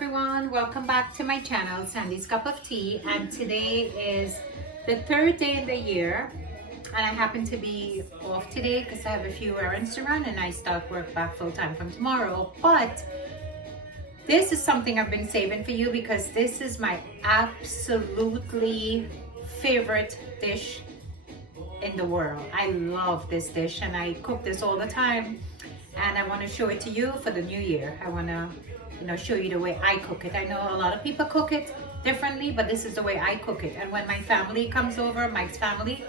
everyone, welcome back to my channel, Sandy's Cup of Tea, and today is the third day in the year and I happen to be off today because I have a few errands to run and I start work back full-time from tomorrow. But this is something I've been saving for you because this is my absolutely favorite dish in the world. I love this dish and I cook this all the time, and I want to show it to you for the new year. I want to show you the way I cook it. I know a lot of people cook it differently, but this is the way I cook it. And when my family comes over, Mike's family,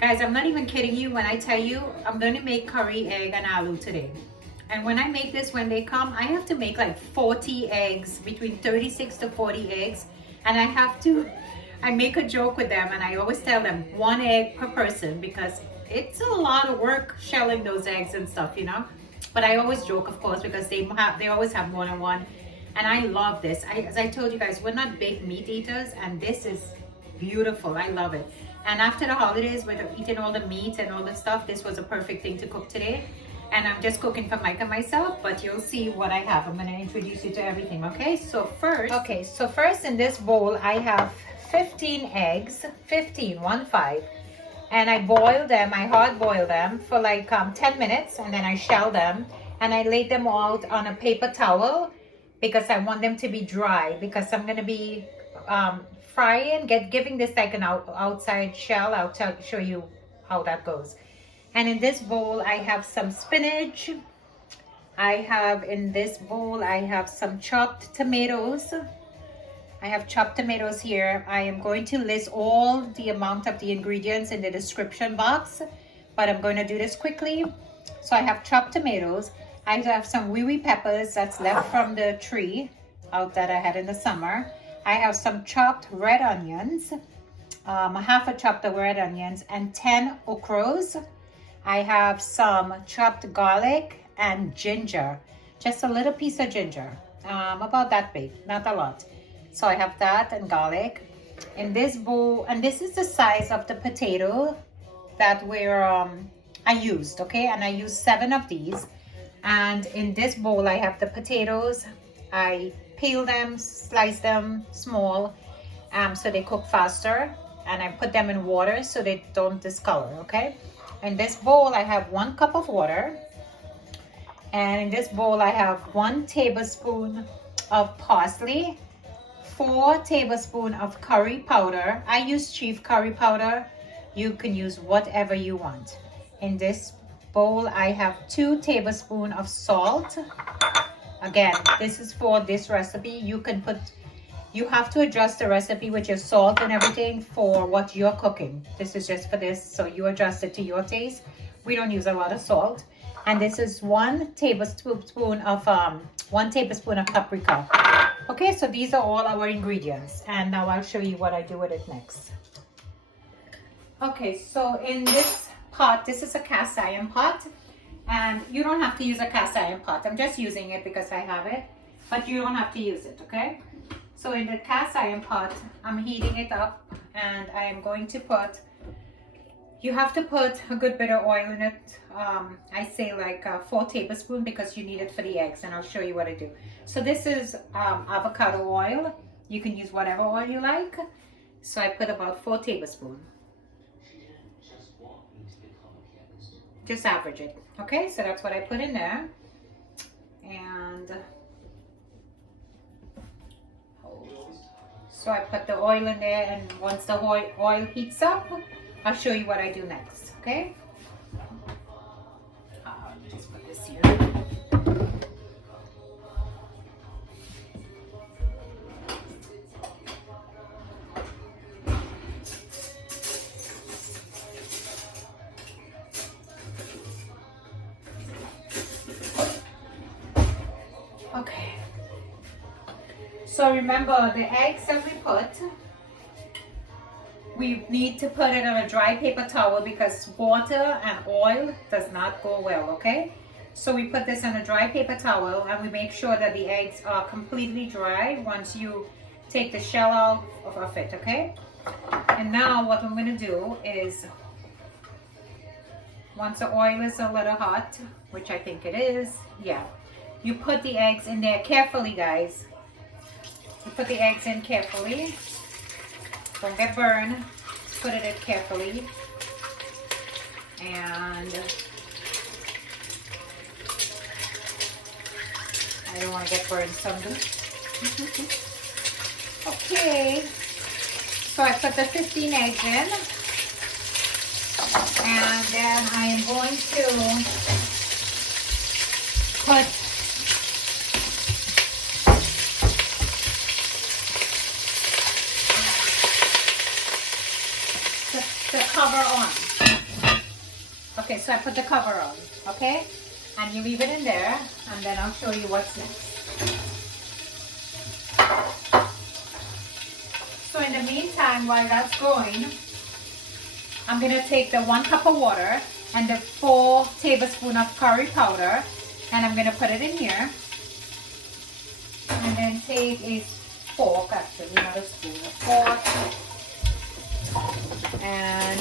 guys, I'm not even kidding you when I tell you I'm going to make curry, egg and aloo today. And when I make this, when they come, I have to make like 40 eggs, between 36 to 40 eggs. And I make a joke with them and I always tell them 1 egg per person because it's a lot of work shelling those eggs and stuff, But I always joke, of course, because they always have more than one. And I love this. As I told you guys, we're not big meat eaters, and this is beautiful. I love it. And after the holidays, with eating all the meat and all the stuff, this was a perfect thing to cook today. And I'm just cooking for Mike and myself, but you'll see what I have. I'm going to introduce you to everything, okay? So first in this bowl, I have 15 eggs, 15. And I boil them, I hard boil them for like 10 minutes, and then I shell them and I lay them out on a paper towel because I want them to be dry, because I'm going to be frying, giving this like an outside shell. I'll show you how that goes. And in this bowl, I have some spinach. In this bowl, I have some chopped tomatoes. I have chopped tomatoes here. I am going to list all the amount of the ingredients in the description box, but I'm going to do this quickly. So I have chopped tomatoes. I have some wee peppers that's left from the tree out that I had in the summer. I have some chopped red onions, half a chopped red onions, and 10 okras. I have some chopped garlic and ginger, just a little piece of ginger, about that big, not a lot. So I have that and garlic in this bowl, and this is the size of the potato that I used, okay? And I used 7 of these. And in this bowl, I have the potatoes. I peel them, slice them small, so they cook faster. And I put them in water so they don't discolor, okay? In this bowl, I have 1 cup of water. And in this bowl, I have 1 tablespoon of parsley, 4 tablespoons of curry powder. I use chief curry powder. You can use whatever you want. In this bowl, I have 2 tablespoons of salt. Again, this is for this recipe. You have to adjust the recipe with your salt and everything for what you're cooking. This is just for this, so you adjust it to your taste. We don't use a lot of salt. And this is 1 tablespoon of paprika. Okay, so these are all our ingredients, and now I'll show you what I do with it next. Okay, so in this pot, this is a cast iron pot, and you don't have to use a cast iron pot. I'm just using it because I have it, but you don't have to use it, okay? So in the cast iron pot, I'm heating it up, and I am going to you have to put a good bit of oil in it. I say like 4 tablespoons because you need it for the eggs, and I'll show you what I do. So this is avocado oil. You can use whatever oil you like. So I put about 4 tablespoons. Just average it. Okay, so that's what I put in there. And so I put the oil in there, and once the oil heats up, I'll show you what I do next, okay? Just put this here. Okay. So remember the eggs that we need to put it on a dry paper towel because water and oil does not go well, okay? So we put this on a dry paper towel, and we make sure that the eggs are completely dry once you take the shell out of it, okay? And now what I'm going to do is, once the oil is a little hot, which I think it is, yeah, you put the eggs in there carefully, guys. You put the eggs in carefully. Don't get burned. Just put it in carefully. And I don't want to get burned some do. Okay. So I put the 15 eggs in. And then I am going to put the cover on. Okay, so I put the cover on, okay? And you leave it in there, and then I'll show you what's next. So in the meantime, while that's going, I'm gonna take the 1 cup of water and the 4 tablespoons of curry powder, and I'm gonna put it in here. And then take a fork, actually, not a spoon, a fork. And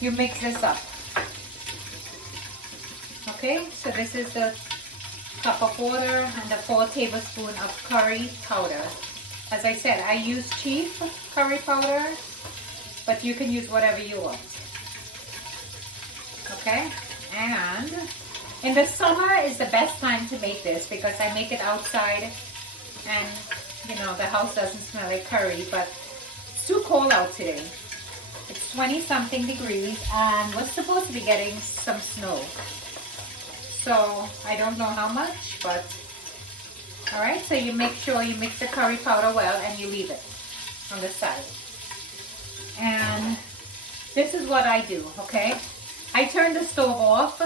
you mix this up. Okay, so this is the cup of water and the 4 tablespoons of curry powder. As I said, I use cheap curry powder, but you can use whatever you want. Okay, and in the summer is the best time to make this because I make it outside and you know the house doesn't smell like curry, but it's too cold out today. It's 20 something degrees and we're supposed to be getting some snow. So I don't know how much, but all right, so you make sure you mix the curry powder well and you leave it on the side. And this is what I do, okay? I turn the stove off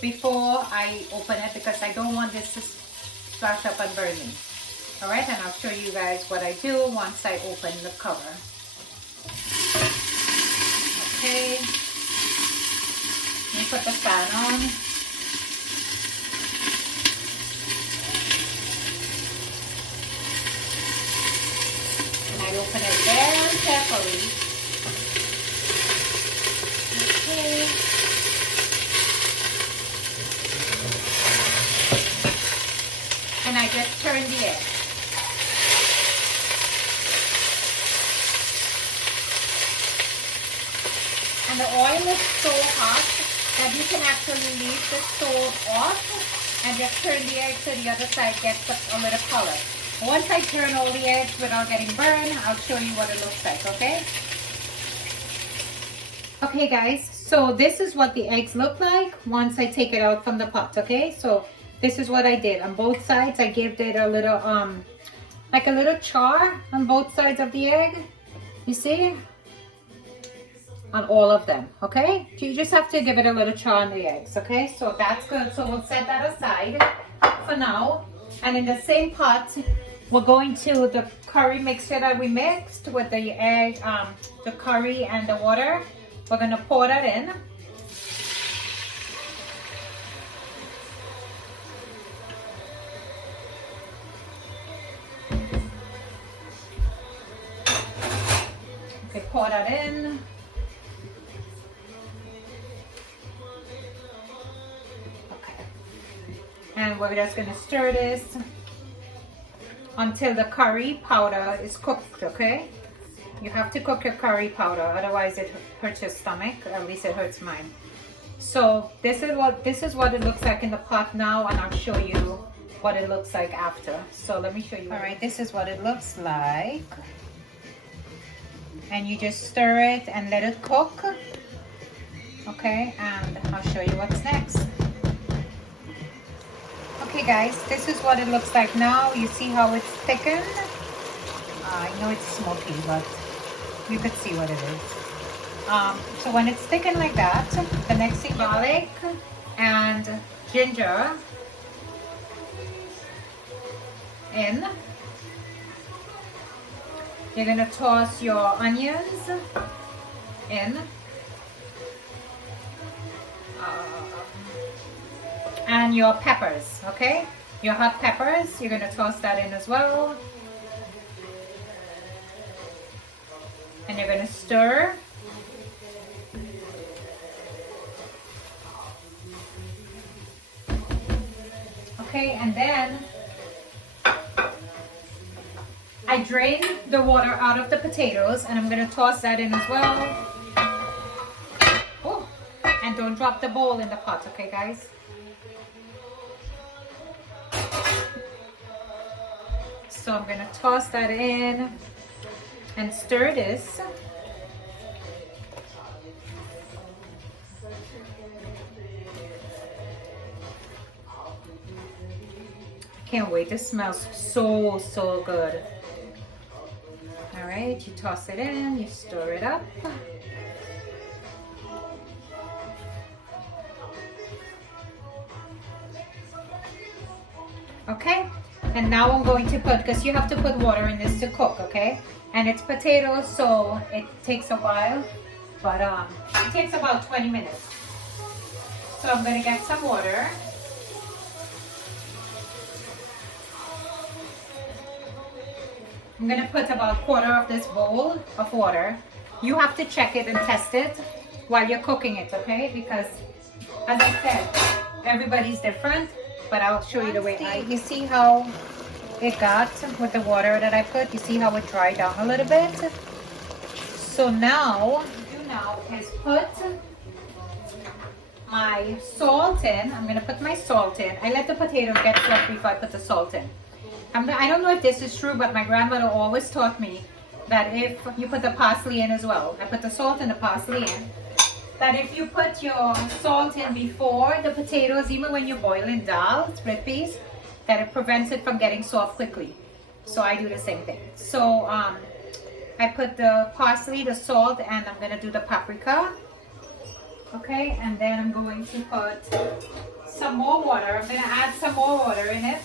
before I open it because I don't want this to start up and burn me. All right, and I'll show you guys what I do once I open the cover. Okay, let me put the fan on. And I open it very carefully. Okay. And I just turn the egg. And the oil is so hot that you can actually leave the stove off and just turn the egg so the other side gets a little color. Once I turn all the eggs without getting burned, I'll show you what it looks like, okay? Okay guys, so this is what the eggs look like once I take it out from the pot, okay? So this is what I did on both sides. I gave it a little, like a little char on both sides of the egg. You see? On all of them, okay? You just have to give it a little char on the eggs, okay? So that's good. So we'll set that aside for now. And in the same pot, we're going to the curry mixture that we mixed with the egg, the curry and the water. We're gonna pour that in. Okay, pour that in. And we're just going to stir this until the curry powder is cooked, okay? You have to cook your curry powder, otherwise it hurts your stomach. At least it hurts mine. So this is what it looks like in the pot now, and I'll show you what it looks like after. So let me show you. All right, this is what it looks like. And you just stir it and let it cook. Okay, and I'll show you what's next. Okay guys, this is what it looks like now. You see how it's thickened? I know it's smoky, but you could see what it is. So when it's thickened like that, the next thing, garlic and ginger in. You're gonna toss your onions in. And your peppers, okay? Your hot peppers, you're gonna toss that in as well. And you're gonna stir. Okay, and then I drained the water out of the potatoes and I'm gonna toss that in as well. Oh, and don't drop the bowl in the pot, okay guys? So I'm gonna toss that in and stir this. Can't wait, this smells so good. All right, you toss it in, you stir it up. Okay, and now I'm going to put, because you have to put water in this to cook, okay? And it's potatoes, so it takes a while, but it takes about 20 minutes. So I'm gonna get some water. I'm gonna put about a quarter of this bowl of water. You have to check it and test it while you're cooking it, okay? Because as I said, everybody's different, but I'll show you the way you see how it got with the water that I put. You see how it dried down a little bit? So now, what I do now is put my salt in. I'm gonna put my salt in. I let the potato get soft before I put the salt in. I don't know if this is true, but my grandmother always taught me that if you put the parsley in as well, I put the salt and the parsley in, that if you put your salt in before the potatoes, even when you're boiling dal, split peas, that it prevents it from getting soft quickly. So I do the same thing. So I put the parsley, the salt, and I'm gonna do the paprika. Okay, and then I'm going to put some more water. I'm gonna add some more water in it.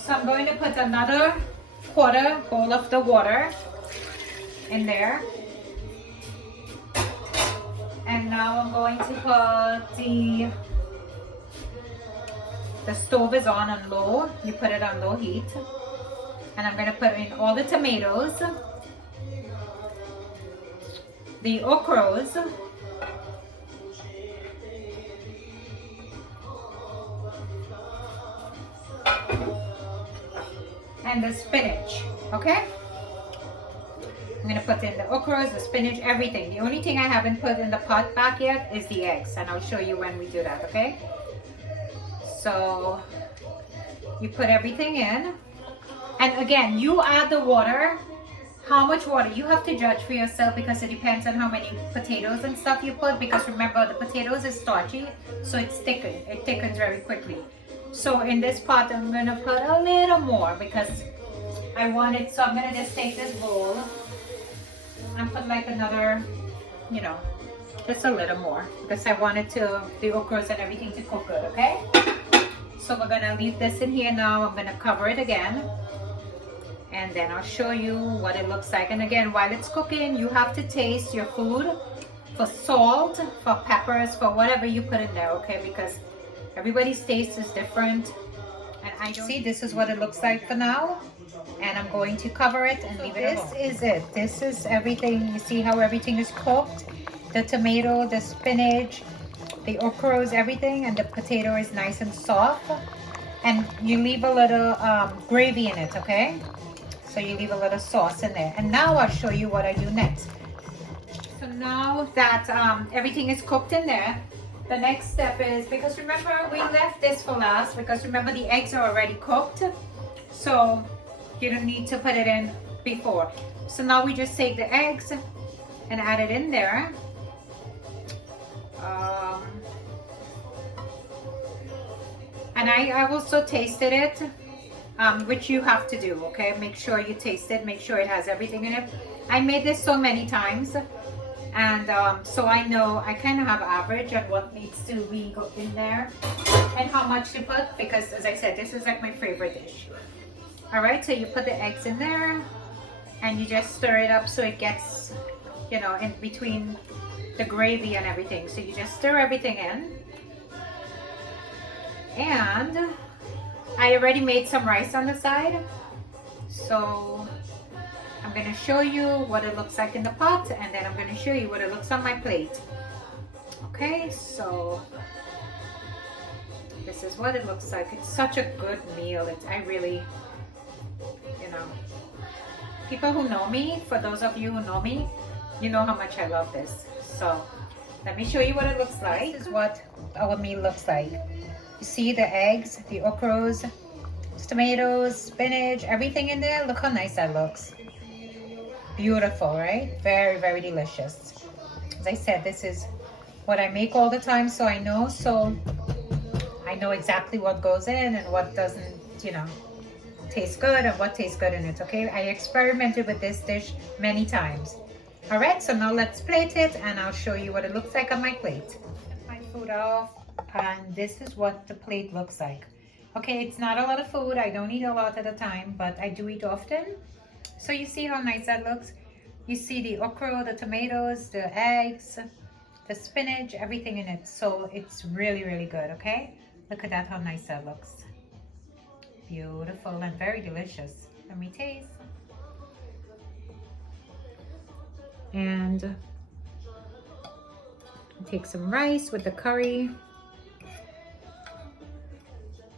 So I'm going to put another quarter bowl of the water in there. And now I'm going to put the stove is on low. You put it on low heat. And I'm going to put in all the tomatoes, the okras, and the spinach, okay? I'm gonna put in the okras, the spinach, everything. The only thing I haven't put in the pot back yet is the eggs, and I'll show you when we do that, okay? So you put everything in, and again, you add the water. How much water? You have to judge for yourself because it depends on how many potatoes and stuff you put, because remember the potatoes is starchy, so it's thickened. It thickens very quickly. So in this pot, I'm gonna put a little more because I want it. So I'm gonna just take this bowl and put like another, you know, just a little more because I want it to, the okras and everything to cook good, okay? So we're gonna leave this in here now. I'm gonna cover it again. And then I'll show you what it looks like. And again, while it's cooking, you have to taste your food for salt, for peppers, for whatever you put in there, okay? Because everybody's taste is different. And I don't see, this is what it looks like for now. And I'm going to cover it and leave it alone. This is it. This is everything. You see how everything is cooked? The tomato, the spinach, the okras, everything. And the potato is nice and soft. And you leave a little gravy in it, okay? So you leave a little sauce in there. And now I'll show you what I do next. So now that everything is cooked in there, the next step is, because remember we left this for last, because remember the eggs are already cooked. So you don't need to put it in before. So now we just take the eggs and add it in there. And I also tasted it. Which you have to do, okay? Make sure you taste it, make sure it has everything in it. I made this so many times, and so I know, I kind of have average of what needs to be in there and how much to put, because as I said, this is like my favorite dish. All right, so you put the eggs in there and you just stir it up so it gets, you know, in between the gravy and everything. So you just stir everything in. And I already made some rice on the side, so I'm going to show you what it looks like in the pot, and then I'm going to show you what it looks on my plate. Okay, so This is what it looks like. It's such a good meal. I really, you know, people who know me, for those of you who know me, you know how much I love this. So let me show you what it looks like. This is what our meal looks like. You see the eggs, the okras, tomatoes, spinach, everything in there. Look how nice that looks. Beautiful, right? Very, very delicious. As I said, this is what I make all the time, so I know. So I know exactly what goes in and what doesn't, you know, taste good and what tastes good in it, okay? I experimented with this dish many times. All right, so now let's plate it and I'll show you what it looks like on my plate. Get my food off, and this is what the plate looks like. Okay, it's not a lot of food. I don't eat a lot at a time, but I do eat often. So you see how nice that looks? You see the okra, the tomatoes, the eggs, the spinach, everything in it. So it's really, really good, okay? Look at that, how nice that looks. Beautiful and very delicious. Let me taste. And take some rice with the curry.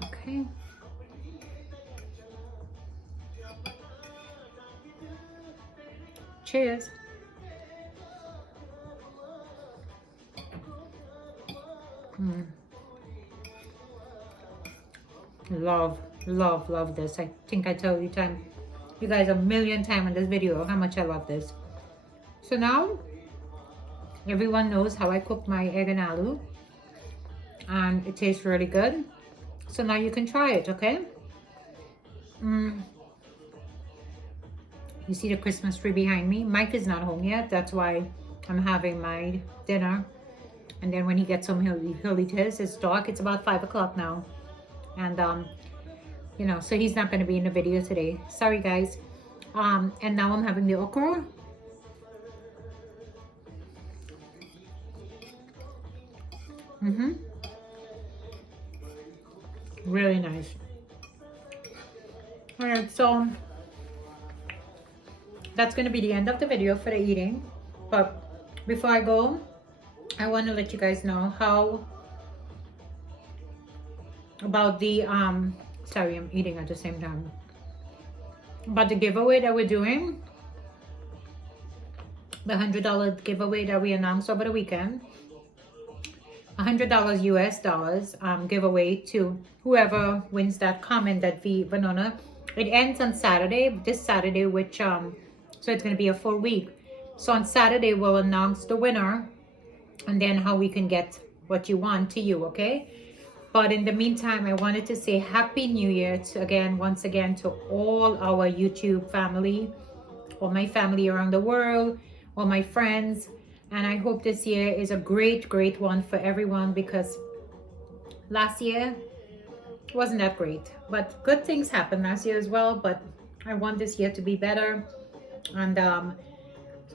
Okay. Cheers. Love this. I think I tell you guys a million times in this video how much I love this. So now everyone knows how I cook my egg and aloo, and it tastes really good. So now you can try it, okay? You see the Christmas tree behind me. Mike is not home yet. That's why I'm having my dinner. And then when he gets home, he'll eat his. It's dark. It's about 5 o'clock now. And, you know, so he's not going to be in the video today. Sorry, guys. And now I'm having the okra. Really nice. All right, so that's going to be the end of the video for the eating. But before I go, I want to let you guys know how about the sorry, I'm eating at the same time, about the giveaway that we're doing, the $100 giveaway that we announced over the weekend. $100 US dollars giveaway to whoever wins that comment, that Vanona. It ends on Saturday, this Saturday, which so it's going to be a full week. So on Saturday we'll announce the winner, and then how we can get what you want to you, okay? But in the meantime, I wanted to say Happy New Year to, once again to all our YouTube family, all my family around the world, all my friends. And I hope this year is a great, great one for everyone, because last year wasn't that great. But good things happened last year as well. But I want this year to be better and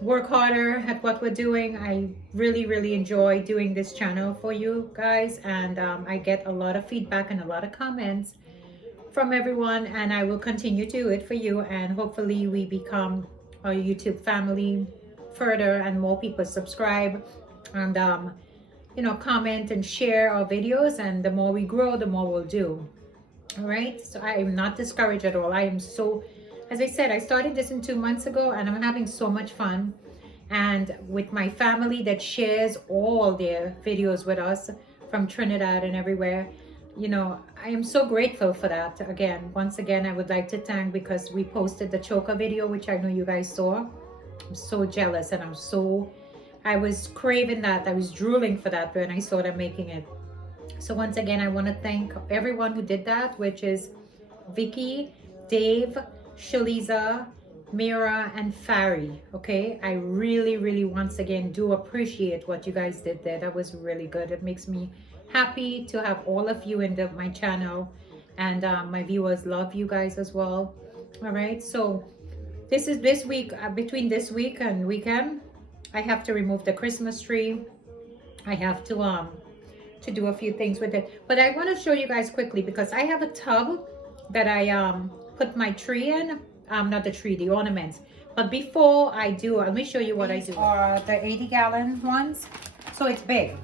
work harder at what we're doing. I really, really enjoy doing this channel for you guys. And I get a lot of feedback and a lot of comments from everyone. And I will continue to do it for you. And hopefully we become a YouTube family further, and more people subscribe and you know, comment and share our videos, and the more we grow, the more we'll do. All right, so I am not discouraged at all. I am so, as I said, I started this 2 months ago, and I'm having so much fun, and with my family that shares all their videos with us from Trinidad and everywhere. You know, I am so grateful for that. Once again, I would like to thank, because we posted the choker video, which I know you guys saw. I'm so jealous, and I was craving that. I was drooling for that when I saw them making it. So once again, I want to thank everyone who did that, which is Vicky, Dave, Shaliza, Mira, and Fari. Okay, I really, really once again do appreciate what you guys did there. That was really good. It makes me happy to have all of you in my channel, and my viewers love you guys as well. All right, so this is this week, between this week and weekend, I have to remove the Christmas tree. I have to do a few things with it. But I want to show you guys quickly, because I have a tub that I put my tree in. Not the tree, the ornaments. But before I do, let me show you what I do. These are the 80-gallon ones. So it's big.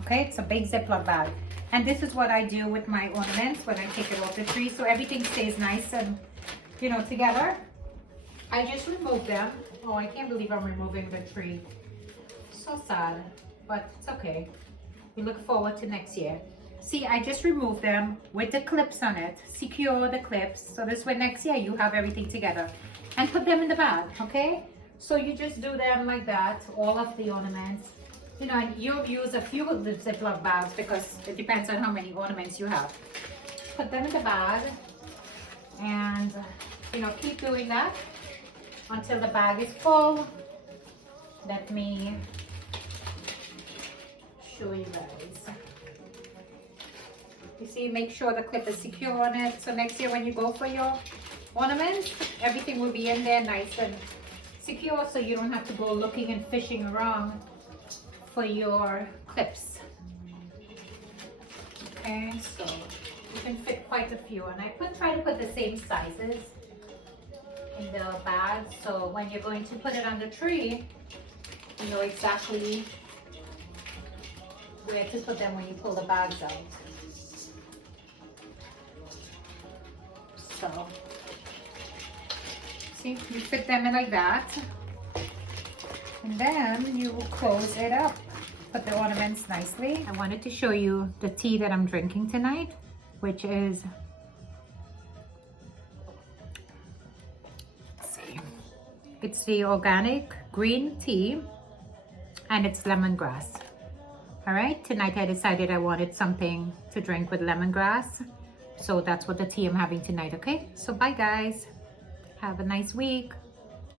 Okay, it's a big Ziploc bag. And this is what I do with my ornaments when I take it off the tree, so everything stays nice and, you know, together. I just remove them. Oh, I can't believe I'm removing the tree. So sad, but it's okay. We look forward to next year. See, I just removed them with the clips on it. Secure the clips, so this way next year you have everything together. And put them in the bag, okay? So you just do them like that, all of the ornaments. You know, and you'll use a few of the Ziploc bags because it depends on how many ornaments you have. Put them in the bag and, you know, keep doing that until the bag is full. Let me show you guys. You see, make sure the clip is secure on it. So next year when you go for your ornaments, everything will be in there nice and secure, so you don't have to go looking and fishing around for your clips. Okay, so you can fit quite a few, and I try to put the same sizes in the bag, so when you're going to put it on the tree, you know exactly where to put them when you pull the bags out. So, see, you fit them in like that. And then you will close it up. Put the ornaments nicely. I wanted to show you the tea that I'm drinking tonight, which is, let's see, it's the organic green tea and it's lemongrass. All right, tonight I decided I wanted something to drink with lemongrass. So that's what the tea I'm having tonight, okay? So bye guys. Have a nice week.